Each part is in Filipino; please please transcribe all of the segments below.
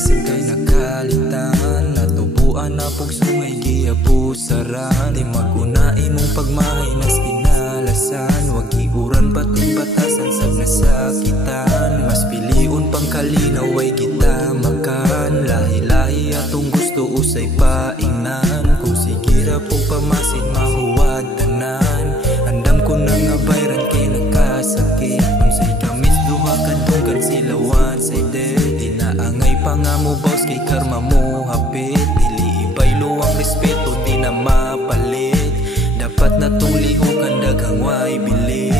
basin kay nakalitan, natubuan na pugsungay giapusaran. Di maguna imong pagmahay nas kinalasan, wag iuran pating batasan sab nasakitan. Mas piliun pang kalinaw ay kita makan, lahi-lahi atong gusto usay paingnan. Kung sigira po pamasin mahuwad tanan, andam ko na nga bayran kay nagkasakit. Kung say kamis duha kadunggan silawan say dead, di naangay pa nga mo boss kay karma mo hapit. Dili ibaylo ang respeto di na mapalit, dapat na tong lihukan daghang way bili.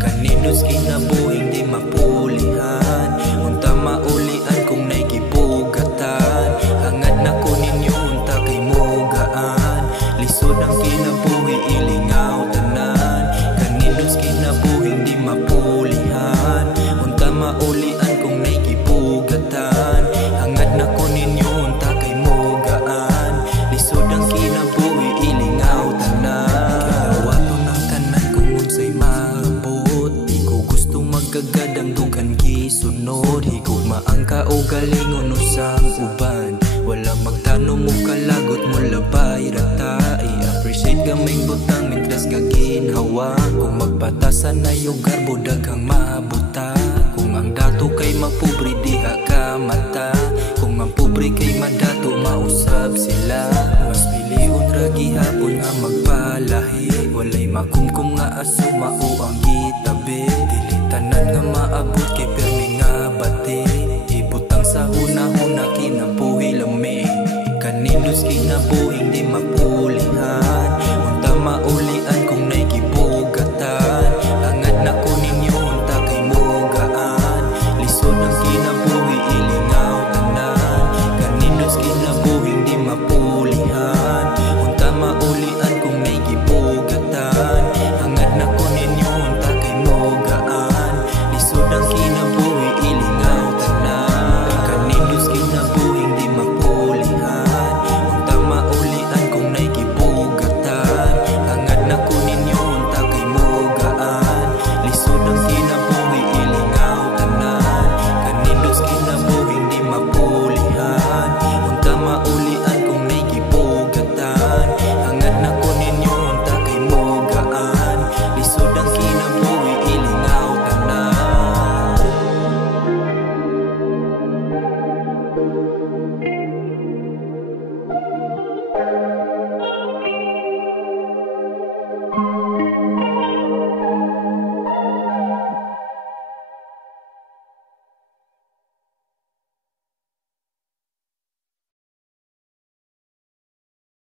Kaninos kinabuhing di mapulihan, unta maulian kung naigipugatan. Hangad na ko ninyo unta kay mugaan, lisod ang kinabuhi ilingaw tanan. Kaninos kinabuhing di mapulihan, unta maulian kung naigipugatan. Hangad na ko ninyo unta kay mugaan, lisod ang kinabuhi ilingaw tanan. Kinawato ng tanan kung unsay maabot, di ko gustong magkagadang dugan gisunod. Higugma ang kaugalingon usang uban, wala magtanong mo kalagot mo labay rata. I-appreciate gaming butang mintras gaginhawa, kung magpatasan na yung garbo daghang mabuta. Kung ang dato kay mapubri diha ka mata, kung ang pubri kay madato mausab sila. Mas piliun ra gihapon nga magpalahi, walay makumkum nga aso mao ang gitabi. Dili tanan nga maabot kay permi nga bati, ibutang sa hunahuna kinabuhi lami. Kanilos kinabuhing di mapulihan, unta maulian kung naigipugatan. Hangad na ko ninyo unta kay mugaan, lisod ang kinabuhi ilingaw tanan. Kanilos kinabuhing di mapulihan, unta maulian kung naigipugatan. Hangad na ko ninyo unta kay mugaan, lisod ang kinabuhi ilingaw tanan. Kanilos kinabuhing di mapulihan, unta maulian kung naigipugatan. Hangad na ko ninyo unta kay mugaan, lisod ang kinabuhi ilingaw tanan. Kanilos kinabuhing di mapulihan, unta maulian kung naigipugatan. Hangad na ko ninyo unta kay mugaan, lisod ang kinabuhi ilingaw tanan.